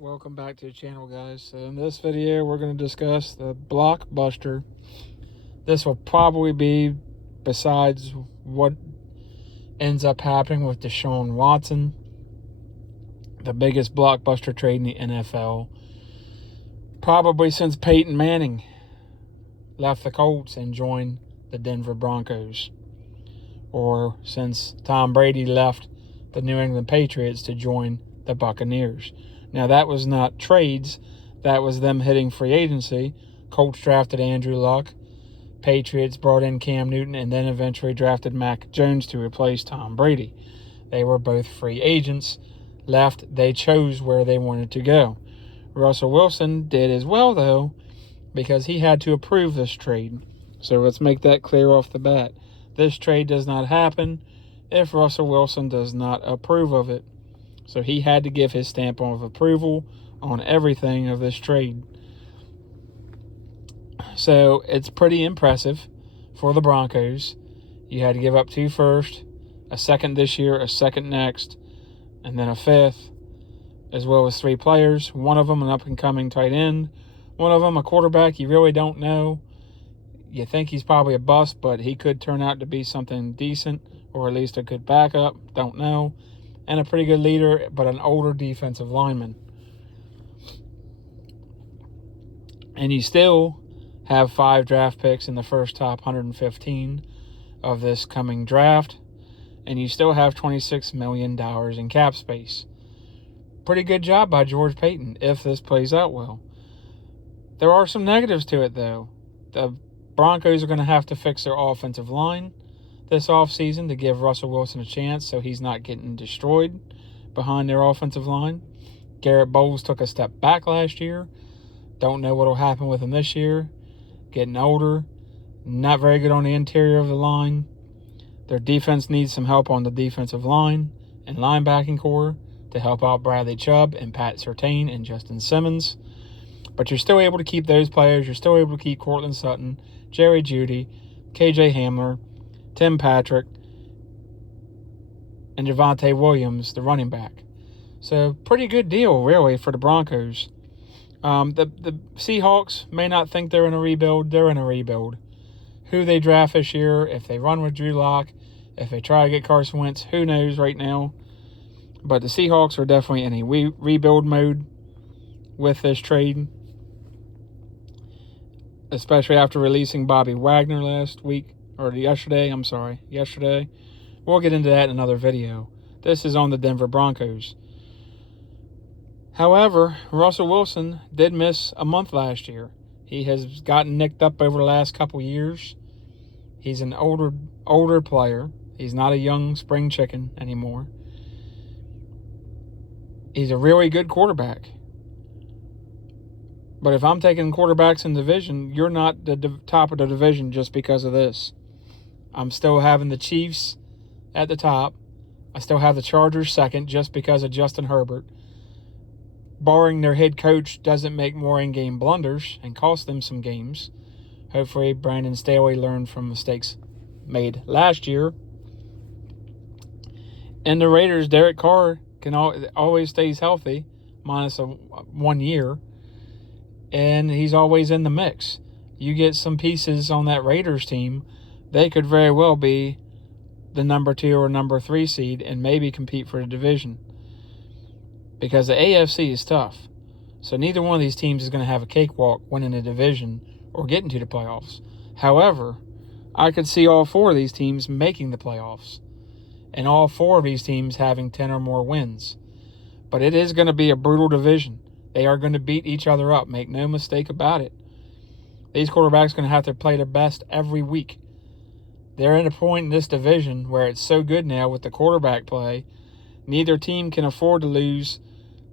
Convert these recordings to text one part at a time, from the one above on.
Welcome back to the channel, guys. So in this video, we're going to discuss the blockbuster. This will probably be, besides what ends up happening with Deshaun Watson, the biggest blockbuster trade in the NFL, probably since Peyton Manning left the Colts and joined the Denver Broncos, or since Tom Brady left the New England Patriots to join the Buccaneers. Now, that was not trades. That was them hitting free agency. Colts drafted Andrew Luck. Patriots brought in Cam Newton and then eventually drafted Mac Jones to replace Tom Brady. They were both free agents. Left, they chose where they wanted to go. Russell Wilson did as well, though, because he had to approve this trade. So let's make that clear off the bat. This trade does not happen if Russell Wilson does not approve of it. So he had to give his stamp of approval on everything of this trade. So it's pretty impressive for the Broncos. You had to give up 2 firsts, a second this year, a second next, and then a 5th, as well as 3 players. One of them an up-and-coming tight end. One of them a quarterback you really don't know. You think he's probably a bust, but he could turn out to be something decent, or at least a good backup. Don't know. And a pretty good leader, but an older defensive lineman. And you still have 5 draft picks in the first top 115 of this coming draft. And you still have $26 million in cap space. Pretty good job by George Paton if this plays out well. There are some negatives to it, though. The Broncos are going to have to fix their offensive line this offseason to give Russell Wilson a chance so he's not getting destroyed behind their offensive line. Garrett Bowles took a step back last year. Don't know what will happen with him this year. Getting older. Not very good on the interior of the line. Their defense needs some help on the defensive line and linebacking core to help out Bradley Chubb and Pat Surtain and Justin Simmons. But you're still able to keep those players. You're still able to keep Cortland Sutton, Jerry Jeudy, KJ Hamler, Tim Patrick, and Javonte Williams, the running back. So pretty good deal, really, for the Broncos. The Seahawks may not think they're in a rebuild. They're in a rebuild. Who they draft this year, if they run with Drew Lock, if they try to get Carson Wentz, who knows right now. But the Seahawks are definitely in a rebuild mode with this trade, especially after releasing Bobby Wagner yesterday. We'll get into that in another video. This is on the Denver Broncos. However, Russell Wilson did miss a month last year. He has gotten nicked up over the last couple years. He's an older player. He's not a young spring chicken anymore. He's a really good quarterback. But if I'm taking quarterbacks in the division, you're not the top of the division just because of this. I'm still having the Chiefs at the top. I still have the Chargers second just because of Justin Herbert. Barring their head coach doesn't make more in-game blunders and cost them some games. Hopefully Brandon Staley learned from mistakes made last year. And the Raiders, Derek Carr always stays healthy, minus 1 year. And he's always in the mix. You get some pieces on that Raiders team, they could very well be the number 2 or number 3 seed and maybe compete for the division. Because the AFC is tough. So neither one of these teams is going to have a cakewalk winning the division or getting to the playoffs. However, I could see all 4 of these teams making the playoffs. And all 4 of these teams having 10 or more wins. But it is going to be a brutal division. They are going to beat each other up. Make no mistake about it. These quarterbacks are going to have to play their best every week. They're at a point in this division where it's so good now with the quarterback play, neither team can afford to lose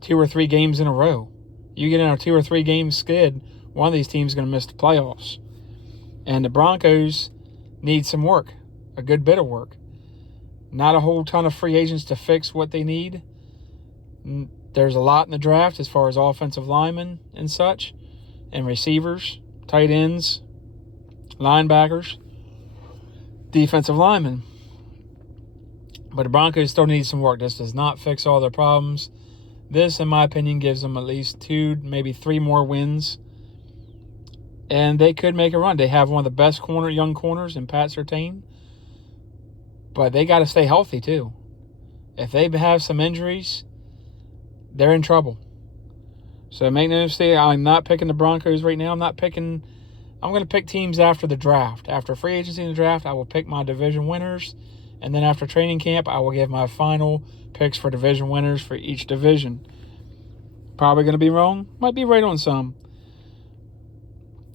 2 or 3 games in a row. You get in a 2 or 3 game skid, one of these teams is going to miss the playoffs. And the Broncos need some work, a good bit of work. Not a whole ton of free agents to fix what they need. There's a lot in the draft as far as offensive linemen and such, and receivers, tight ends, linebackers, defensive linemen. But the Broncos still need some work. This does not fix all their problems. This, in my opinion, gives them at least 2, maybe 3 more wins. And they could make a run. They have one of the best young corners in Pat Surtain. But they got to stay healthy, too. If they have some injuries, they're in trouble. So make no mistake, I'm not picking the Broncos right now. I'm going to pick teams after the draft. After free agency and the draft, I will pick my division winners. And then after training camp, I will give my final picks for division winners for each division. Probably going to be wrong. Might be right on some.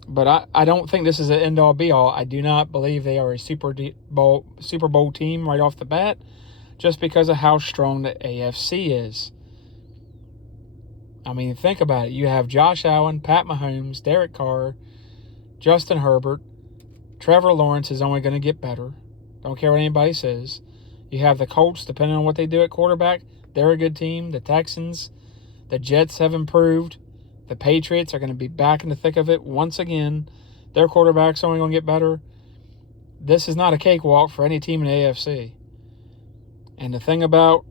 But I don't think this is an end-all, be-all. I do not believe they are a Super Bowl team right off the bat, just because of how strong the AFC is. I mean, think about it. You have Josh Allen, Pat Mahomes, Derek Carr, Justin Herbert. Trevor Lawrence is only going to get better. Don't care what anybody says. You have the Colts, depending on what they do at quarterback. They're a good team. The Texans, the Jets have improved. The Patriots are going to be back in the thick of it once again. Their quarterback's only going to get better. This is not a cakewalk for any team in the AFC. And the thing about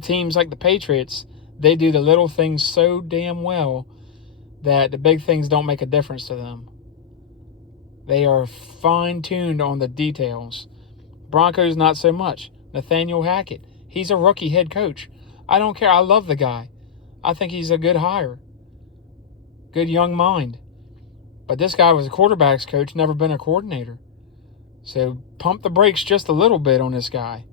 teams like the Patriots, they do the little things so damn well that the big things don't make a difference to them. They are fine-tuned on the details. Broncos, not so much. Nathaniel Hackett, he's a rookie head coach. I don't care. I love the guy. I think he's a good hire. Good young mind. But this guy was a quarterback's coach, never been a coordinator. So pump the brakes just a little bit on this guy.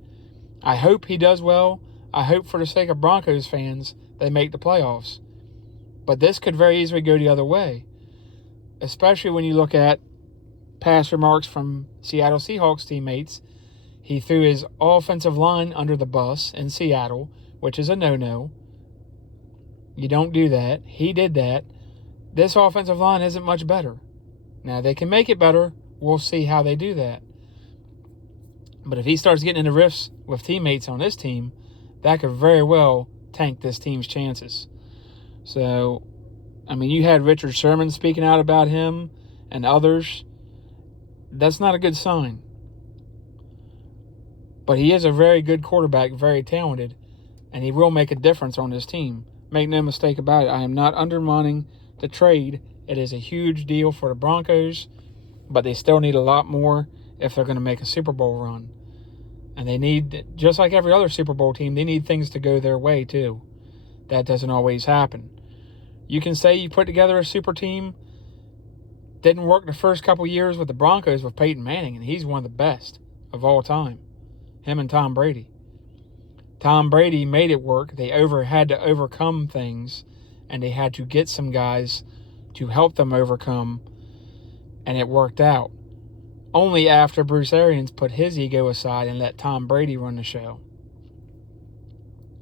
I hope he does well. I hope for the sake of Broncos fans, they make the playoffs. But this could very easily go the other way. Especially when you look at past remarks from Seattle Seahawks teammates. He threw his offensive line under the bus in Seattle, which is a no-no. You don't do that. He did that. This offensive line isn't much better. Now, they can make it better. We'll see how they do that. But if he starts getting into rifts with teammates on this team, that could very well tank this team's chances. So, I mean, you had Richard Sherman speaking out about him and others. That's not a good sign. But he is a very good quarterback, very talented, and he will make a difference on this team. Make no mistake about it. I am not undermining the trade. It is a huge deal for the Broncos, but they still need a lot more if they're going to make a Super Bowl run. And they need, just like every other Super Bowl team, they need things to go their way too. That doesn't always happen. You can say you put together a super team. Didn't work the first couple years with the Broncos with Peyton Manning, and he's one of the best of all time. Him and Tom Brady. Tom Brady made it work. They had to overcome things, and they had to get some guys to help them overcome, and it worked out. Only after Bruce Arians put his ego aside and let Tom Brady run the show.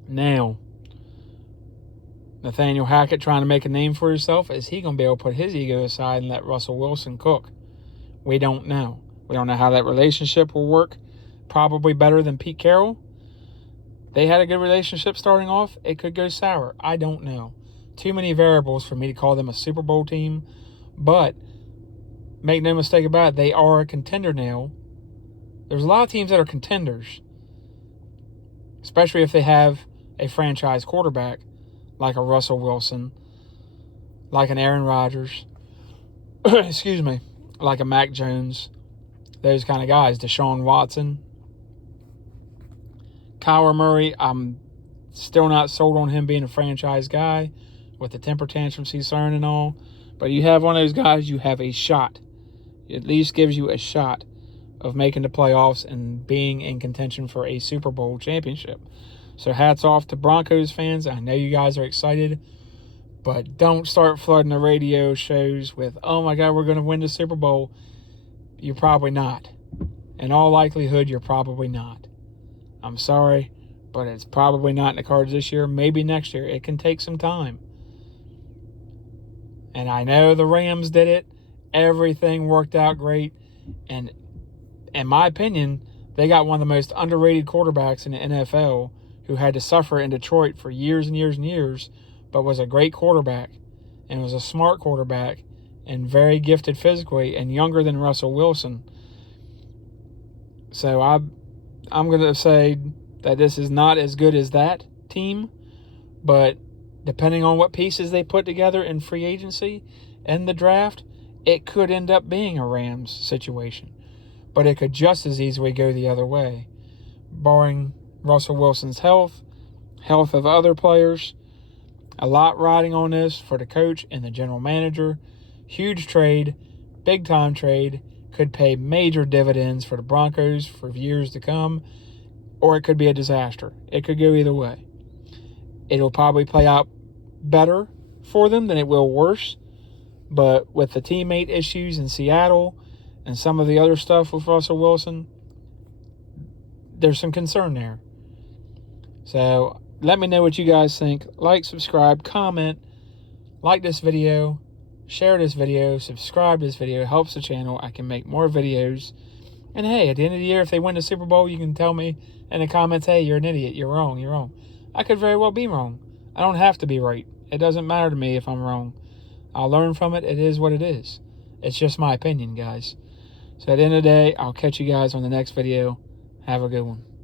Now, Nathaniel Hackett trying to make a name for himself, is he going to be able to put his ego aside and let Russell Wilson cook? We don't know. We don't know how that relationship will work. Probably better than Pete Carroll. They had a good relationship starting off. It could go sour. I don't know. Too many variables for me to call them a Super Bowl team. But make no mistake about it, they are a contender now. There's a lot of teams that are contenders, especially if they have a franchise quarterback like a Russell Wilson, like an Aaron Rodgers, excuse me, like a Mac Jones, those kind of guys, Deshaun Watson. Kyler Murray, I'm still not sold on him being a franchise guy with the temper tantrums he's throwing and all. But you have one of those guys, you have a shot. It at least gives you a shot of making the playoffs and being in contention for a Super Bowl championship. So hats off to Broncos fans. I know you guys are excited, but don't start flooding the radio shows with, oh my God, we're going to win the Super Bowl. You're probably not. In all likelihood, you're probably not. I'm sorry, but it's probably not in the cards this year. Maybe next year. It can take some time. And I know the Rams did it. Everything worked out great. And in my opinion, they got one of the most underrated quarterbacks in the NFL who had to suffer in Detroit for years and years and years, but was a great quarterback and was a smart quarterback and very gifted physically and younger than Russell Wilson. So I'm going to say that this is not as good as that team, but depending on what pieces they put together in free agency and the draft, it could end up being a Rams situation. But it could just as easily go the other way, barring Russell Wilson's health of other players. A lot riding on this for the coach and the general manager. Huge trade, big-time trade, could pay major dividends for the Broncos for years to come, or it could be a disaster. It could go either way. It'll probably play out better for them than it will worse, but with the teammate issues in Seattle and some of the other stuff with Russell Wilson, there's some concern there. So let me know what you guys think. Like, subscribe, comment, like this video, share this video, subscribe to this video. It helps the channel. I can make more videos. And hey, at the end of the year, if they win the Super Bowl, you can tell me in the comments, hey, you're an idiot. You're wrong. You're wrong. I could very well be wrong. I don't have to be right. It doesn't matter to me if I'm wrong. I'll learn from it. It is what it is. It's just my opinion, guys. So at the end of the day, I'll catch you guys on the next video. Have a good one.